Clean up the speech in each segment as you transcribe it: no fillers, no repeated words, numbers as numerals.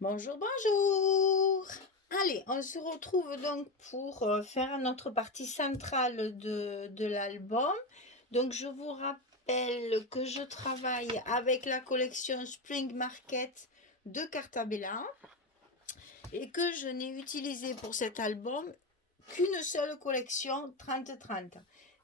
Bonjour, bonjour. Allez, on se retrouve donc pour faire notre partie centrale de l'album. Donc, je vous rappelle que je travaille avec la collection Spring Market de Cartabella et que je n'ai utilisé pour cet album qu'une seule collection 30-30.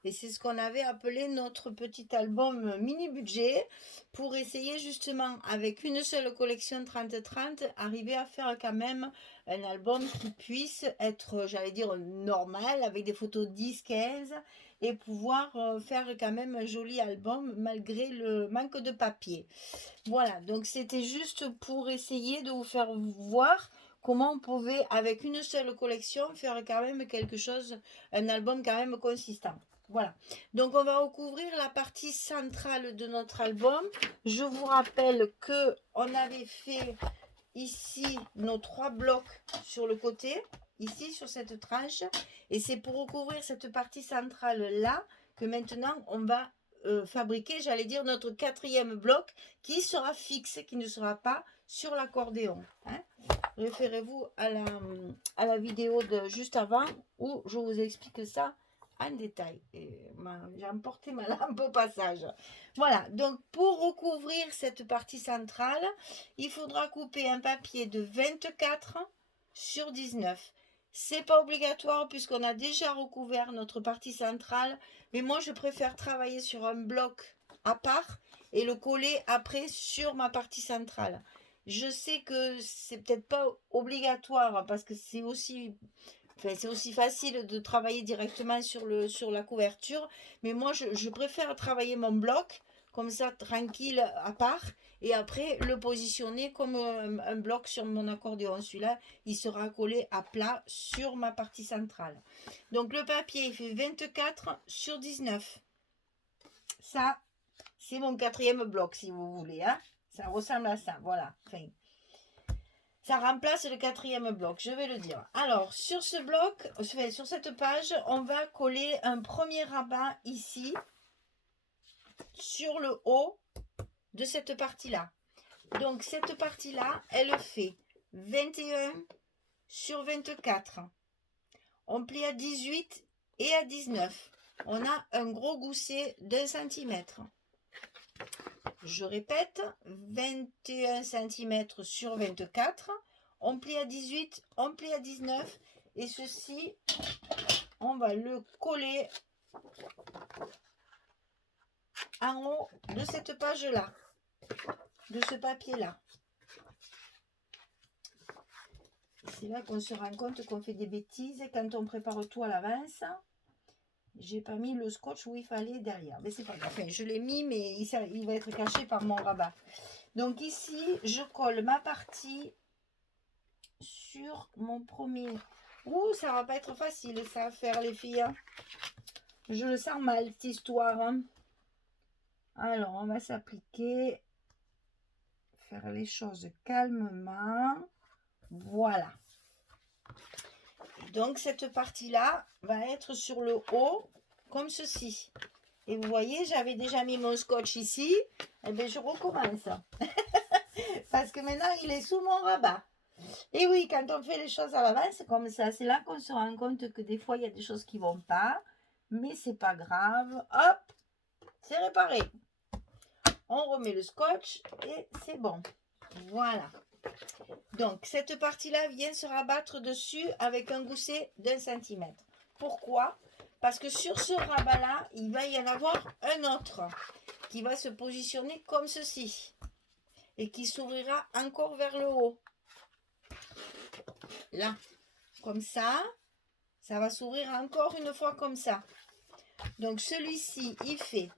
Et c'est ce qu'on avait appelé notre petit album mini budget pour essayer justement avec une seule collection 30-30 arriver à faire quand même un album qui puisse être, j'allais dire, normal avec des photos 10-15 et pouvoir faire quand même un joli album malgré le manque de papier. Voilà, donc c'était juste pour essayer de vous faire voir comment on pouvait, avec une seule collection, faire quand même quelque chose, un album quand même consistant. Voilà, donc on va recouvrir la partie centrale de notre album. Je vous rappelle que on avait fait ici nos 3 blocs sur le côté, ici sur cette tranche, et c'est pour recouvrir cette partie centrale là que maintenant on va fabriquer, j'allais dire, notre 4e bloc qui sera fixe, qui ne sera pas sur l'accordéon. Hein. Référez-vous à la vidéo de juste avant où je vous explique ça en détail. J'ai emporté ma lampe au passage. Voilà, donc pour recouvrir cette partie centrale, il faudra couper un papier de 24 sur 19. C'est pas obligatoire puisqu'on a déjà recouvert notre partie centrale, mais moi je préfère travailler sur un bloc à part et le coller après sur ma partie centrale. Je sais que c'est peut-être pas obligatoire parce que c'est aussi facile de travailler directement sur la couverture, mais moi je préfère travailler mon bloc comme ça tranquille à part et après le positionner comme un bloc sur mon accordéon. Celui-là, il sera collé à plat sur ma partie centrale. Donc le papier, il fait 24 sur 19. Ça, c'est mon 4e bloc si vous voulez. Hein. Ça ressemble à ça, voilà. Enfin, ça remplace le 4e bloc, je vais le dire. Alors, sur ce bloc, sur cette page, on va coller un premier rabat ici, sur le haut de cette partie-là. Donc, cette partie-là, elle fait 21 sur 24. On plie à 18 et à 19. On a un gros gousset d'1 cm. Je répète, 21 cm sur 24. On plie à 18, on plie à 19. Et ceci, on va le coller en haut de cette page-là, de ce papier-là. C'est là qu'on se rend compte qu'on fait des bêtises quand on prépare tout à l'avance. J'ai pas mis le scotch où il fallait derrière. Mais c'est pas grave. Enfin, je l'ai mis, mais il va être caché par mon rabat. Donc ici, je colle ma partie sur mon premier. Ouh, ça va pas être facile ça à faire les filles. Hein. Je le sens mal cette histoire. Hein. Alors, on va s'appliquer. Faire les choses calmement. Voilà. Donc cette partie-là va être sur le haut comme ceci. Et vous voyez, j'avais déjà mis mon scotch ici. Et bien je recommence. Parce que maintenant, il est sous mon rabat. Et oui, quand on fait les choses à l'avance comme ça, c'est là qu'on se rend compte que des fois, il y a des choses qui ne vont pas. Mais c'est pas grave. Hop, c'est réparé. On remet le scotch et c'est bon. Voilà. Donc, cette partie-là vient se rabattre dessus avec un gousset d'1 cm. Pourquoi? Parce que sur ce rabat-là, il va y en avoir un autre qui va se positionner comme ceci et qui s'ouvrira encore vers le haut. Là, comme ça va s'ouvrir encore une fois comme ça. Donc, celui-ci, il fait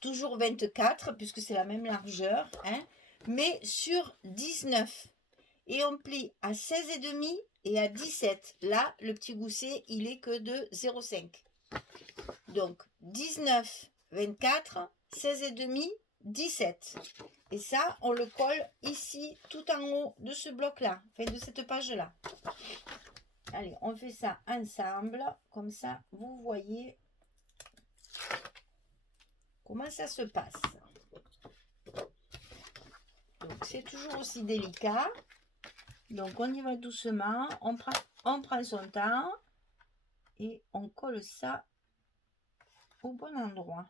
toujours 24 puisque c'est la même largeur, hein, mais sur 19. Et on plie à 16,5 et à 17. Là, le petit gousset, il est que de 0,5. Donc, 19, 24, 16,5, 17. Et ça, on le colle ici, tout en haut de ce bloc-là, enfin de cette page-là. Allez, on fait ça ensemble. Comme ça, vous voyez comment ça se passe. Donc c'est toujours aussi délicat. Donc on y va doucement, on prend son temps et on colle ça au bon endroit.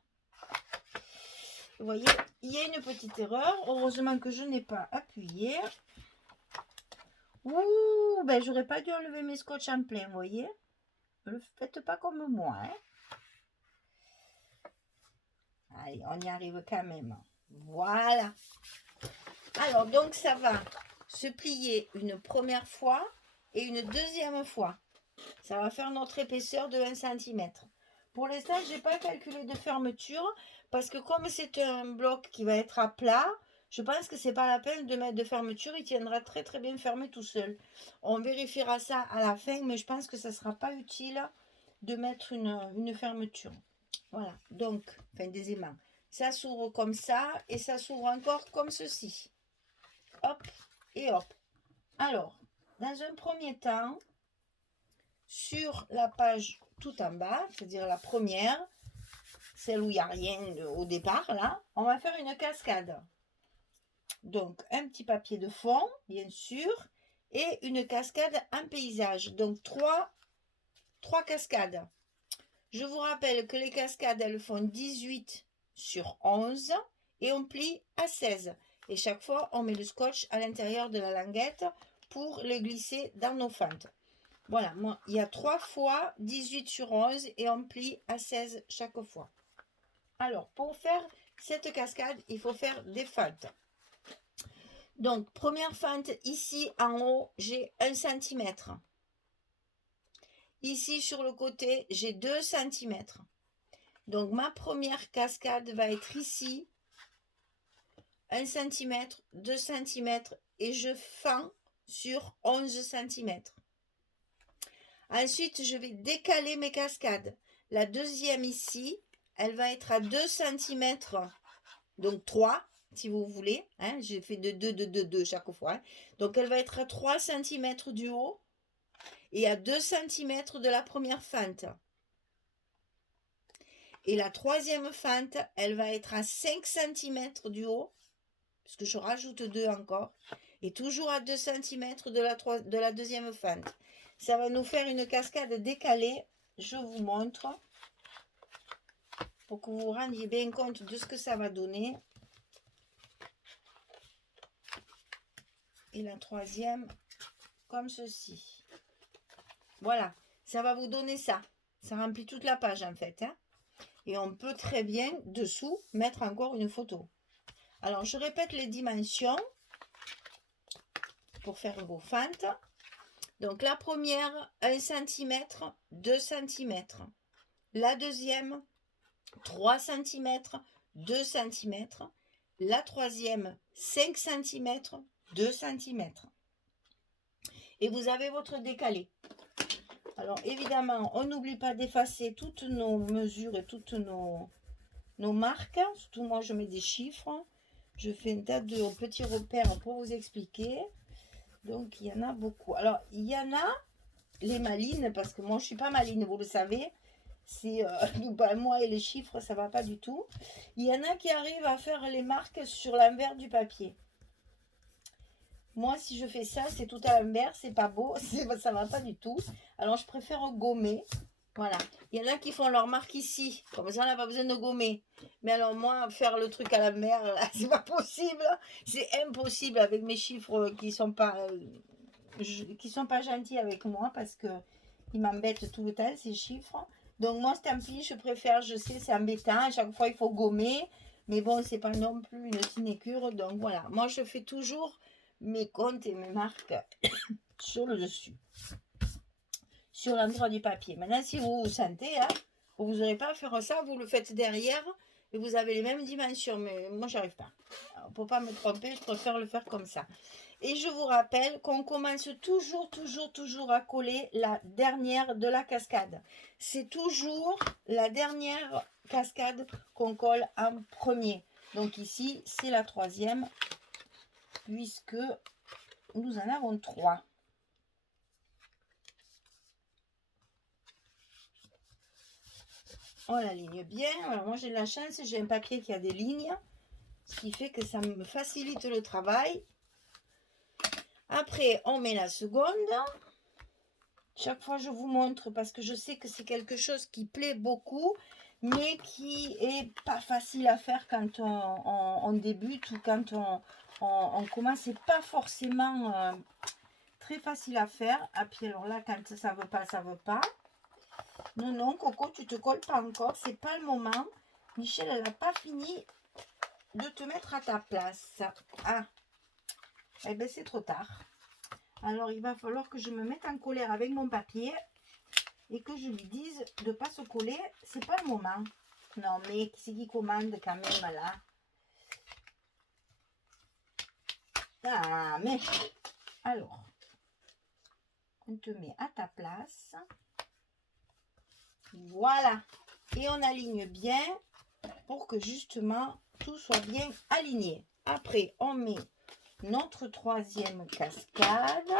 Vous voyez, il y a une petite erreur. Heureusement que je n'ai pas appuyé. Ouh, ben j'aurais pas dû enlever mes scotch en plein, vous voyez. Ne le faites pas comme moi. Hein. Allez, on y arrive quand même. Voilà. Alors, donc ça va se plier une première fois et une deuxième fois. Ça va faire notre épaisseur de 1 cm. Pour l'instant, je n'ai pas calculé de fermeture parce que comme c'est un bloc qui va être à plat, je pense que c'est pas la peine de mettre de fermeture. Il tiendra très très bien fermé tout seul. On vérifiera ça à la fin, mais je pense que ça ne sera pas utile de mettre une fermeture. Voilà, donc, enfin des aimants. Ça s'ouvre comme ça et ça s'ouvre encore comme ceci. Hop et hop. Alors, dans un premier temps, sur la page tout en bas, c'est-à-dire la première, celle où il n'y a rien au départ, là, on va faire une cascade. Donc, un petit papier de fond, bien sûr, et une cascade en paysage. Donc, trois cascades. Je vous rappelle que les cascades, elles font 18 sur 11 et on plie à 16. Et chaque fois, on met le scotch à l'intérieur de la languette pour le glisser dans nos fentes. Voilà, moi, il y a 3 fois 18 sur 11 et on plie à 16 chaque fois. Alors, pour faire cette cascade, il faut faire des fentes. Donc, première fente, ici en haut, j'ai 1 cm. Ici, sur le côté, j'ai 2 cm. Donc, ma première cascade va être ici, 1 cm, 2 cm, et je fends sur 11 cm. Ensuite, je vais décaler mes cascades. La deuxième ici, elle va être à 2 cm, donc 3 si vous voulez. Hein, j'ai fait de 2 chaque fois. Hein. Donc, elle va être à 3 cm du haut et à 2 cm de la première fente. Et la troisième fente, elle va être à 5 cm du haut, puisque je rajoute 2 encore, et toujours à 2 cm de la deuxième fente. Ça va nous faire une cascade décalée. Je vous montre pour que vous vous rendiez bien compte de ce que ça va donner. Et la troisième, comme ceci. Voilà, ça va vous donner ça. Ça remplit toute la page en fait. Hein. Et on peut très bien, dessous, mettre encore une photo. Alors, je répète les dimensions pour faire vos fentes. Donc, la première, 1 cm, 2 cm. La deuxième, 3 cm, 2 cm. La troisième, 5 cm, 2 cm. Et vous avez votre décalé. Alors, évidemment, on n'oublie pas d'effacer toutes nos mesures et toutes nos marques. Surtout, moi, je mets des chiffres. Je fais un tas de petits repères pour vous expliquer. Donc, il y en a beaucoup. Alors, il y en a les malines, parce que moi, je ne suis pas maline, vous le savez. C'est moi et les chiffres, ça ne va pas du tout. Il y en a qui arrivent à faire les marques sur l'envers du papier. Moi, si je fais ça, c'est tout à l'envers, c'est pas beau, ça ne va pas du tout. Alors, je préfère gommer. Voilà. Il y en a qui font leur marque ici. Comme ça, on n'a pas besoin de gommer. Mais alors, moi, faire le truc à l'envers, là, c'est pas possible. C'est impossible avec mes chiffres qui sont pas gentils avec moi parce que ils m'embêtent tout le temps, ces chiffres. Donc, moi, tant pis, je préfère, je sais, c'est embêtant. À chaque fois, il faut gommer. Mais bon, c'est pas non plus une sinécure. Donc, voilà. Moi, je fais toujours mes comptes et mes marques sur le dessus, sur l'endroit du papier. Maintenant, si vous vous sentez, hein, vous n'aurez pas à faire ça, vous le faites derrière et vous avez les mêmes dimensions. Mais moi, j'arrive pas. Alors, pour pas me tromper, je préfère le faire comme ça. Et je vous rappelle qu'on commence toujours à coller la dernière de la cascade. C'est toujours la dernière cascade qu'on colle en premier. Donc ici, c'est la troisième, puisque nous en avons 3. On la ligne bien. Alors moi, j'ai de la chance, j'ai un papier qui a des lignes. Ce qui fait que ça me facilite le travail. Après, on met la seconde. Chaque fois, je vous montre parce que je sais que c'est quelque chose qui plaît beaucoup, mais qui est pas facile à faire quand on débute ou quand on commence. C'est pas forcément très facile à faire. Ah, puis alors là, quand ça veut pas, ça veut pas. Non, non, Coco, tu te colles pas encore. C'est pas le moment. Michel, elle n'a pas fini de te mettre à ta place. Ah, eh bien, c'est trop tard. Alors, il va falloir que je me mette en colère avec mon papier et que je lui dise de ne pas se coller. C'est pas le moment. Non, mais qui c'est qui commande quand même là? Ah, mais... Alors, on te met à ta place. Voilà. Et on aligne bien pour que justement tout soit bien aligné. Après, on met notre troisième cascade.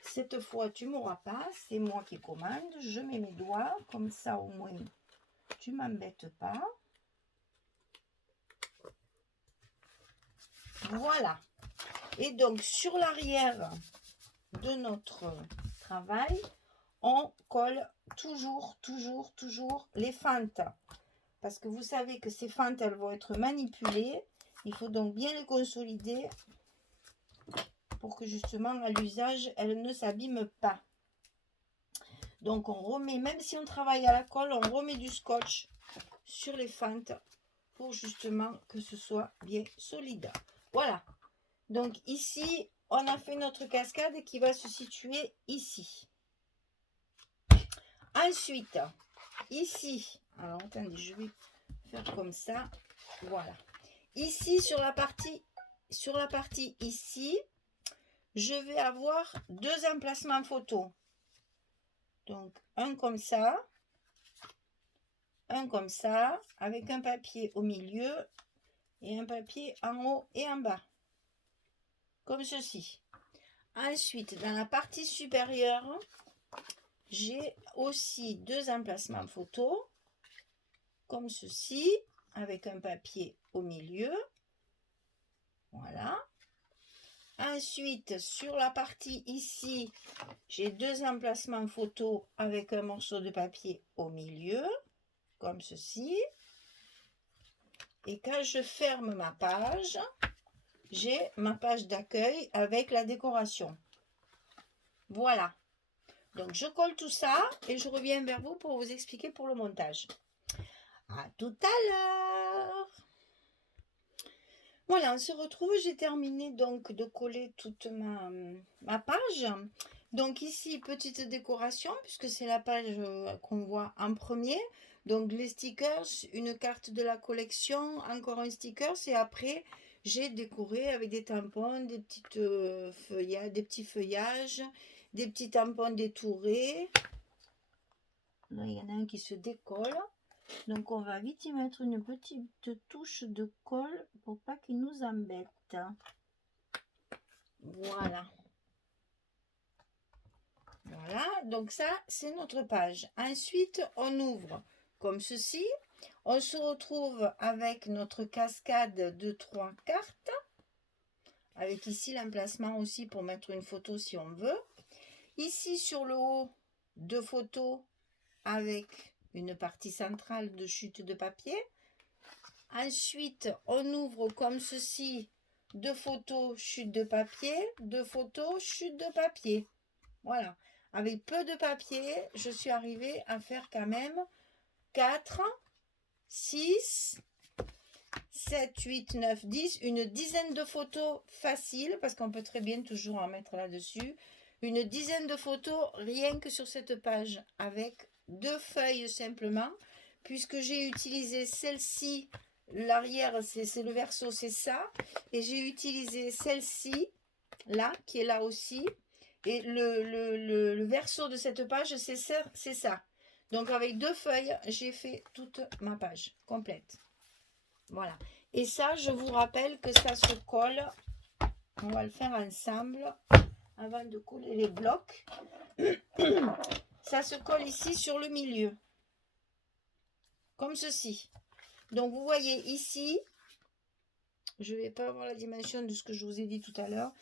Cette fois, tu m'auras pas, c'est moi qui commande. Je mets mes doigts, comme ça au moins, tu m'embêtes pas. Voilà. Et donc, sur l'arrière de notre travail, on colle toujours les fentes. Parce que vous savez que ces fentes, elles vont être manipulées. Il faut donc bien les consolider pour que justement à l'usage, elles ne s'abîment pas. Donc on remet, même si on travaille à la colle, on remet du scotch sur les fentes pour justement que ce soit bien solide. Voilà. Donc ici, on a fait notre cascade qui va se situer ici. Ensuite, ici, alors attendez, je vais faire comme ça. Voilà. Ici, sur la partie ici, je vais avoir deux emplacements photo. Donc, un comme ça, avec un papier au milieu et un papier en haut et en bas, comme ceci. Ensuite, dans la partie supérieure, j'ai aussi deux emplacements photo, comme ceci, avec un papier au milieu. Voilà. Ensuite, sur la partie ici, j'ai deux emplacements photo avec un morceau de papier au milieu, comme ceci. Et quand je ferme ma page, j'ai ma page d'accueil avec la décoration. Voilà. Donc, je colle tout ça et je reviens vers vous pour vous expliquer pour le montage. À tout à l'heure. Voilà, on se retrouve. J'ai terminé donc de coller toute ma page. Donc ici, petite décoration, puisque c'est la page qu'on voit en premier. Donc les stickers, une carte de la collection, encore un sticker. Et après, j'ai décoré avec des tampons, des petites feuillages, des petits feuillages, des petits tampons détourés. Là, il y en a un qui se décolle. Donc on va vite y mettre une petite touche de colle pour pas qu'il nous embête. Voilà. Voilà, donc ça c'est notre page. Ensuite on ouvre comme ceci. On se retrouve avec notre cascade de 3 cartes. Avec ici l'emplacement aussi pour mettre une photo si on veut. Ici sur le haut, 2 photos avec une partie centrale de chute de papier. Ensuite, on ouvre comme ceci 2 photos chute de papier, 2 photos chute de papier. Voilà. Avec peu de papier, je suis arrivée à faire quand même 4, 6, 7, 8, 9, 10, une dizaine de photos faciles, parce qu'on peut très bien toujours en mettre là-dessus. Une dizaine de photos rien que sur cette page, avec 2 feuilles simplement, puisque j'ai utilisé celle-ci, l'arrière, c'est le verso, c'est ça, et j'ai utilisé celle-ci, là, qui est là aussi, et le verso de cette page, c'est ça. Donc avec 2 feuilles, j'ai fait toute ma page complète. Voilà. Et ça, je vous rappelle que ça se colle. On va le faire ensemble. avant de coller les blocs. Ça se colle ici sur le milieu, comme ceci. Donc vous voyez ici, je ne vais pas avoir la dimension de ce que je vous ai dit tout à l'heure,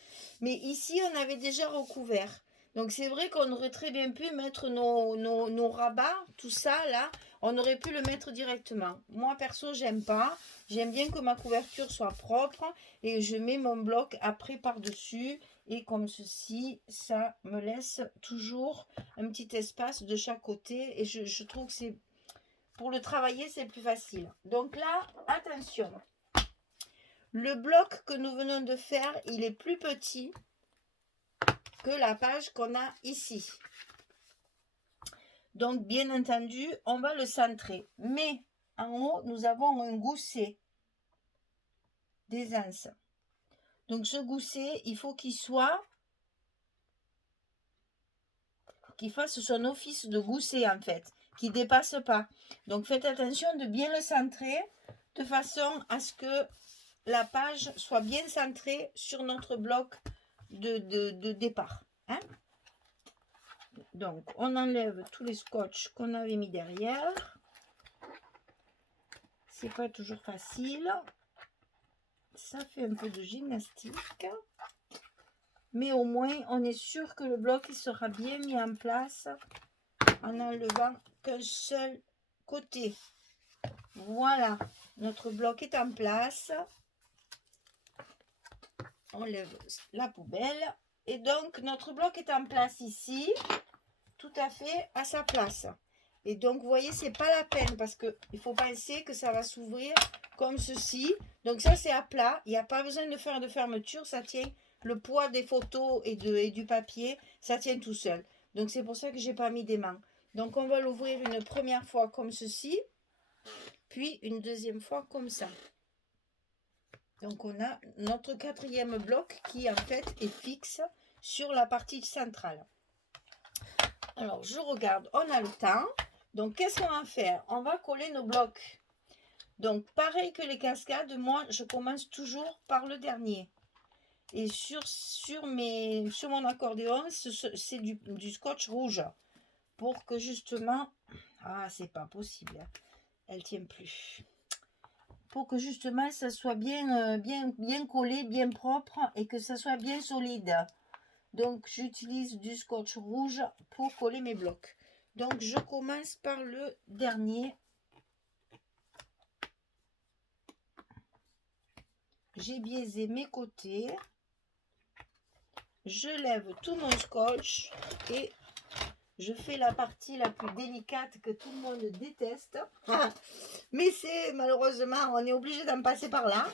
mais ici on avait déjà recouvert. Donc c'est vrai qu'on aurait très bien pu mettre nos rabats, tout ça là, on aurait pu le mettre directement. Moi perso j'aime pas, j'aime bien que ma couverture soit propre et je mets mon bloc après par-dessus et comme ceci, ça me laisse toujours un petit espace de chaque côté et je trouve que c'est, pour le travailler c'est plus facile. Donc là, attention, le bloc que nous venons de faire, il est plus petit que la page qu'on a ici. Donc, bien entendu, on va le centrer. Mais en haut, nous avons un gousset d'aisance. Donc, ce gousset, il faut qu'il fasse son office de gousset, en fait, qui ne dépasse pas. Donc, faites attention de bien le centrer, de façon à ce que la page soit bien centrée sur notre bloc de départ. Hein? Donc, on enlève tous les scotch qu'on avait mis derrière. C'est pas toujours facile. Ça fait un peu de gymnastique. Mais au moins, on est sûr que le bloc il sera bien mis en place en enlevant qu'un seul côté. Voilà, notre bloc est en place. On lève la poubelle. Et donc, notre bloc est en place ici, tout à fait à sa place. Et donc, vous voyez, c'est pas la peine parce qu'il faut penser que ça va s'ouvrir comme ceci. Donc, ça, c'est à plat. Il n'y a pas besoin de faire de fermeture. Ça tient le poids des photos et du papier. Ça tient tout seul. Donc, c'est pour ça que j'ai pas mis des mains. Donc, on va l'ouvrir une première fois comme ceci. Puis, une deuxième fois comme ça. Donc, on a notre quatrième bloc qui, en fait, est fixe sur la partie centrale. Alors, je regarde, on a le temps. Donc, qu'est-ce qu'on va faire? On va coller nos blocs. Donc, pareil que les cascades, moi, je commence toujours par le dernier. Et sur mon accordéon, c'est du scotch rouge. Pour que justement... Ah, c'est pas possible. Elle tient plus. Pour que justement, ça soit bien collé, bien propre et que ça soit bien solide. Donc, j'utilise du scotch rouge pour coller mes blocs. Donc, je commence par le dernier. J'ai biaisé mes côtés. Je lève tout mon scotch et je fais la partie la plus délicate que tout le monde déteste. Mais c'est malheureusement, on est obligé d'en passer par là.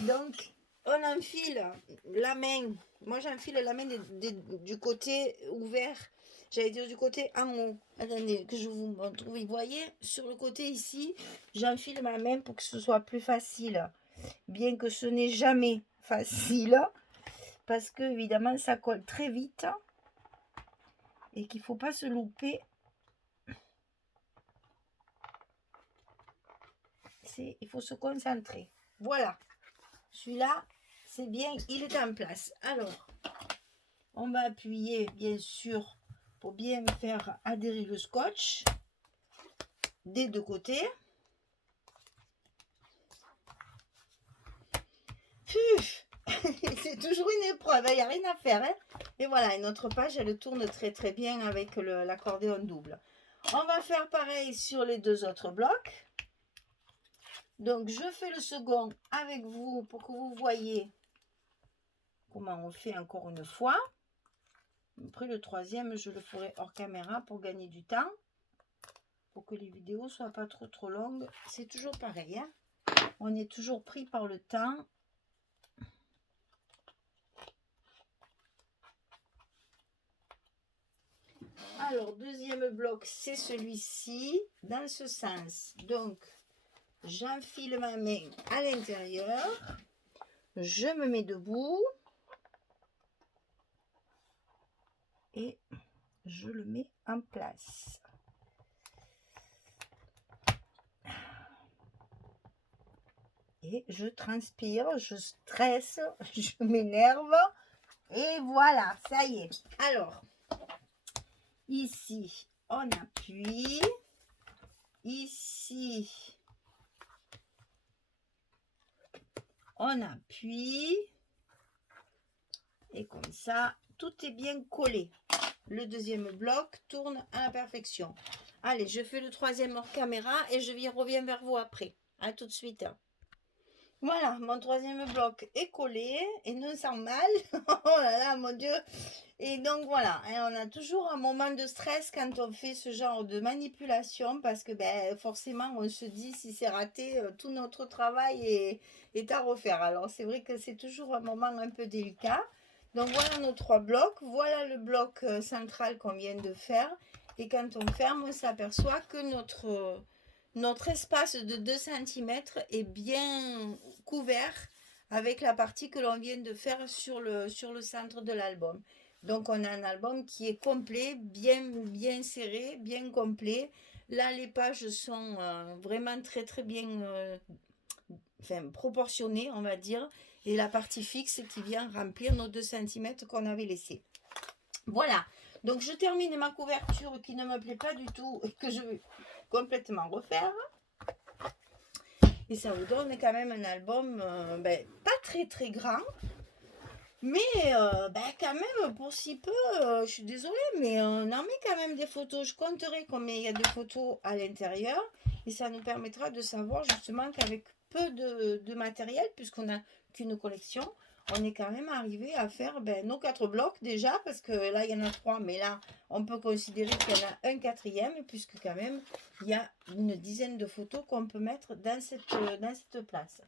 Donc, on enfile la main. Moi, j'enfile la main du côté ouvert. J'allais dire du côté en haut. Attendez, que je vous montre. Vous voyez, sur le côté ici, j'enfile ma main pour que ce soit plus facile. Bien que ce n'est jamais facile. Parce que, évidemment, ça colle très vite. Et qu'il ne faut pas se louper. Il faut se concentrer. Voilà. Celui-là, c'est bien, il est en place. Alors, on va appuyer, bien sûr, pour bien faire adhérer le scotch des deux côtés. C'est toujours une épreuve, il n'y a rien à faire. Hein, et voilà, et notre page, elle tourne très très bien avec l'accordéon double. On va faire pareil sur les deux autres blocs. Donc, je fais le second avec vous pour que vous voyez comment on fait encore une fois. Après, le troisième, je le ferai hors caméra pour gagner du temps. Pour que les vidéos ne soient pas trop longues. C'est toujours pareil. Hein, on est toujours pris par le temps. Alors, deuxième bloc, c'est celui-ci, dans ce sens. Donc, j'enfile ma main à l'intérieur. Je me mets debout. Et je le mets en place. Et je transpire, je stresse, je m'énerve. Et voilà, ça y est. Alors, ici, on appuie. Ici, on appuie. Et comme ça, tout est bien collé. Le deuxième bloc tourne à la perfection. Allez, je fais le troisième hors caméra et je reviens vers vous après. À tout de suite. Voilà, mon troisième bloc est collé et non sans mal. Oh là là, mon Dieu. Et donc voilà, hein, on a toujours un moment de stress quand on fait ce genre de manipulation parce que forcément on se dit si c'est raté, tout notre travail est à refaire. Alors c'est vrai que c'est toujours un moment un peu délicat. Donc voilà nos trois blocs, voilà le bloc central qu'on vient de faire. Et quand on ferme, on s'aperçoit que notre espace de 2 cm est bien couvert avec la partie que l'on vient de faire sur le centre de l'album. Donc on a un album qui est complet, bien serré, bien complet. Là les pages sont vraiment très bien proportionnées, on va dire. Et la partie fixe qui vient remplir nos 2 cm qu'on avait laissés. Voilà, donc je termine ma couverture qui ne me plaît pas du tout et que je vais complètement refaire. Et ça vous donne quand même un album pas très grand. Mais quand même, pour si peu, je suis désolée, mais on en met quand même des photos. Je compterai combien il y a de photos à l'intérieur. Et ça nous permettra de savoir justement qu'avec peu de matériel, puisqu'on n'a qu'une collection, on est quand même arrivé à faire nos 4 blocs déjà, parce que là, il y en a 3, mais là, on peut considérer qu'il y en a un quatrième, puisque quand même, il y a une dizaine de photos qu'on peut mettre dans cette place.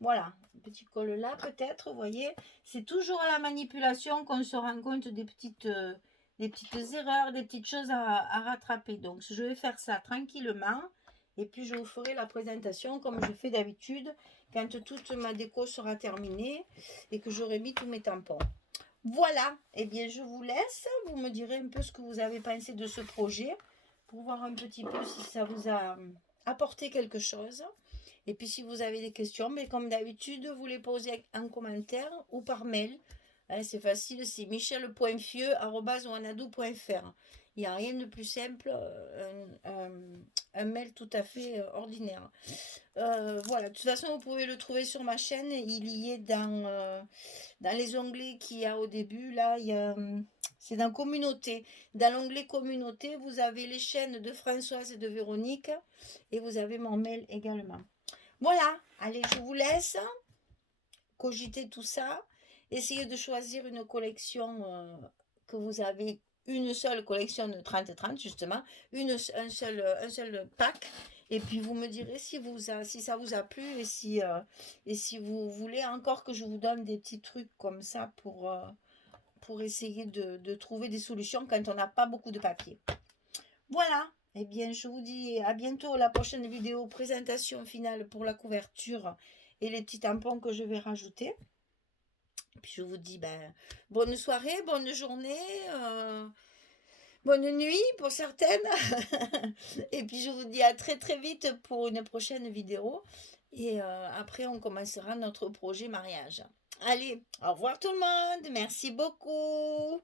Voilà, petit col là peut-être, vous voyez. C'est toujours à la manipulation qu'on se rend compte des petites erreurs, des petites choses à rattraper. Donc je vais faire ça tranquillement et puis je vous ferai la présentation comme je fais d'habitude quand toute ma déco sera terminée et que j'aurai mis tous mes tampons. Voilà, et bien je vous laisse, vous me direz un peu ce que vous avez pensé de ce projet pour voir un petit peu si ça vous a apporté quelque chose. Et puis si vous avez des questions, mais comme d'habitude, vous les posez en commentaire ou par mail. Hein, c'est facile, c'est michel.fieux@wanadoo.fr. Il n'y a rien de plus simple, un mail tout à fait ordinaire. Voilà, de toute façon, vous pouvez le trouver sur ma chaîne. Il y est dans les onglets qu'il y a au début. Là, c'est dans communauté. Dans l'onglet communauté, vous avez les chaînes de Françoise et de Véronique. Et vous avez mon mail également. Voilà, allez, je vous laisse cogiter tout ça. Essayez de choisir une collection que vous avez, une seule collection de 30-30 justement, un seul pack. Et puis vous me direz si ça vous a plu et si vous voulez encore que je vous donne des petits trucs comme ça pour essayer de trouver des solutions quand on n'a pas beaucoup de papier. Voilà, eh bien je vous dis à bientôt, la prochaine vidéo, présentation finale pour la couverture et les petits tampons que je vais rajouter. Et puis je vous dis bonne soirée, bonne journée, bonne nuit pour certaines. Et puis je vous dis à très vite pour une prochaine vidéo. Et après on commencera notre projet mariage. Allez, au revoir tout le monde, merci beaucoup.